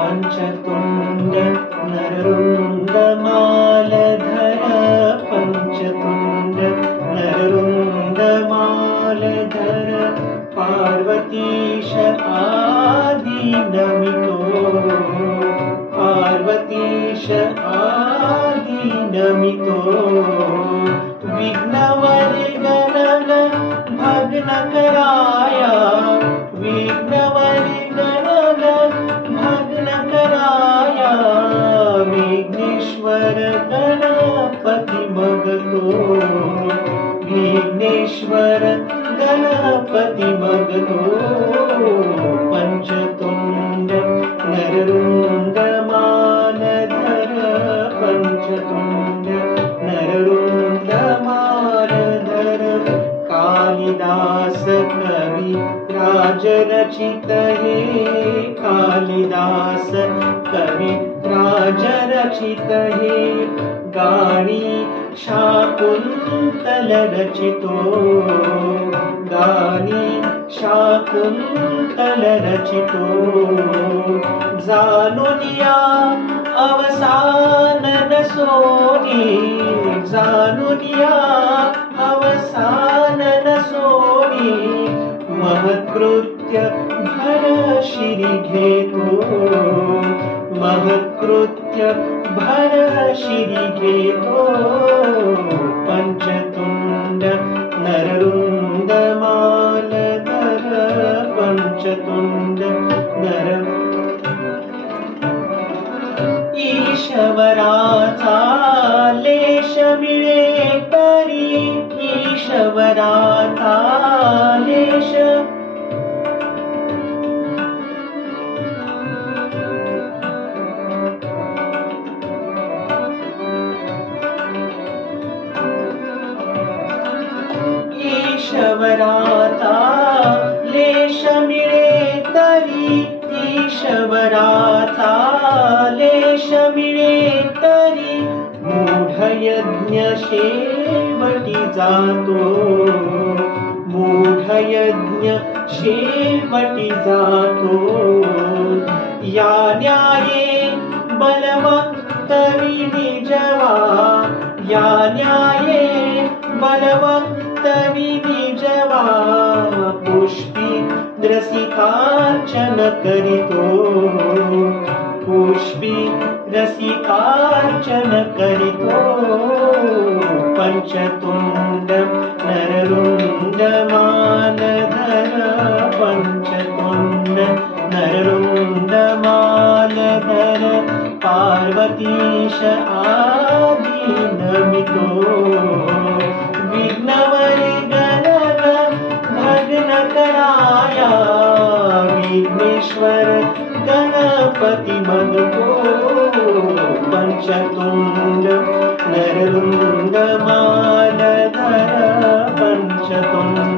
पंचतुंड नररुंड मालधर पंचतुंड नररुंड मालधर पार्वतीश आदि नमितो पार्वतीश आदि नमितो विघ्नवर्गणन भग्न कराया विघ्नवर्गणन भग्न कराया विघ्नेश्वर गणपति मगतो विघ्नेश्वर गणपति मगतो पंचतुंड नररुंड मालधर पंचतुंड नररुंड मालधर कालिदास कवि राज रचित हे कालिदास कवि राज रचित हे गाणी शाकुंतल रचितो गाणी शाकुंतल रचितो जानुनिया अवसान नसोनी जानुनिया अवसान नसोनी महत्कृत्य भर शिरी घेतो महत्कृत्य भर शिरी घेतो पंचतुंड नररुंड मालधर पंचतुंड नर ईश्वराचा लेश मिळे तरी ईश्वराचा लेश ईश्वराचा लेश मिळे तरी ईश्वराचा लेश मिळे तरी मूढ यज्ञ शेवटी जातो मूढ यज्ञ शेवटी जातो या न्याये बलवंत निजवा या न्याये बलवंत निजवा पुष्पी रसिकार्चन करितो पुष्पी रसिकार्चन करितो पंचतुंड नररुंड मालधर पंचतुंड नररुंड मालधर पार्वतीश आदि नमितो विघ्नवर्गणन भग्न कराया विघ्नेश्वर गणपति मगतो पंचतुंड नररुंड मालधर पंचतुंड